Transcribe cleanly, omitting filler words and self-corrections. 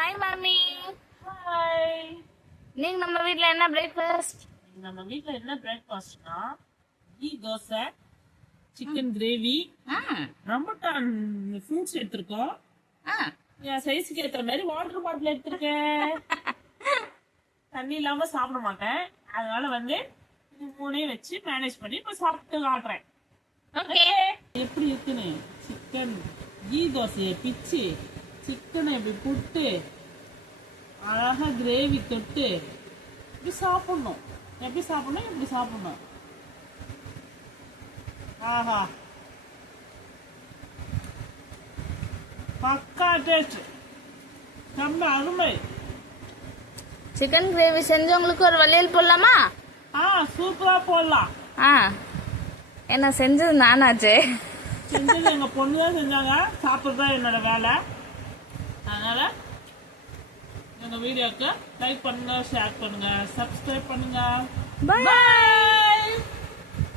Hi மாமி. Hi. நீங்க நம்ம வீட்ல என்ன பிரேக்ஃபாஸ்ட்? நம்ம வீட்ல என்ன பிரேக்ஃபாஸ்ட்னா ghee dosa, chicken gravy, rambutan fruits எடுத்திருக்கோம். என் சைஸ்க்கு ஏற்ற மாதிரி வாட்டர் பாட்டில் எடுத்திருக்கேன். தண்ணி இல்லாம சாப்பிட மாட்டேன், அதனால வந்து இது மூணையும் வச்சு மேனேஜ் பண்ணி இப்ப சாப்பிட்டு காட்டுறேன். ஓகே. எப்படி இருக்குன்னு சிக்கன் கீ தோசையை பிச்சு சிக்கனை இப்படி புட்டு அழகா கிரேவி தொட்டு இப்படி சாப்பிடணும். எப்படி சாப்பிடணும்? இப்படி சாப்பிடணும். ஆஹா, பக்கா டேஸ்ட், ரொம்ப அருமை. சிக்கன் கிரேவி செஞ்சவங்களுக்கு ஒரு வளையல் போடலாமா? சூப்பரா போடலாம். என்ன செஞ்சது நானாச்சே. செஞ்சது எங்க பொண்ணுதான் செஞ்சாங்க, சாப்பிட்றதுதான் என்னோட வேலை. அதனால எங்க வீடியோக்கு லைக் பண்ணுங்க, ஷேர் பண்ணுங்க, சப்ஸ்கிரைப் பண்ணுங்க. பை.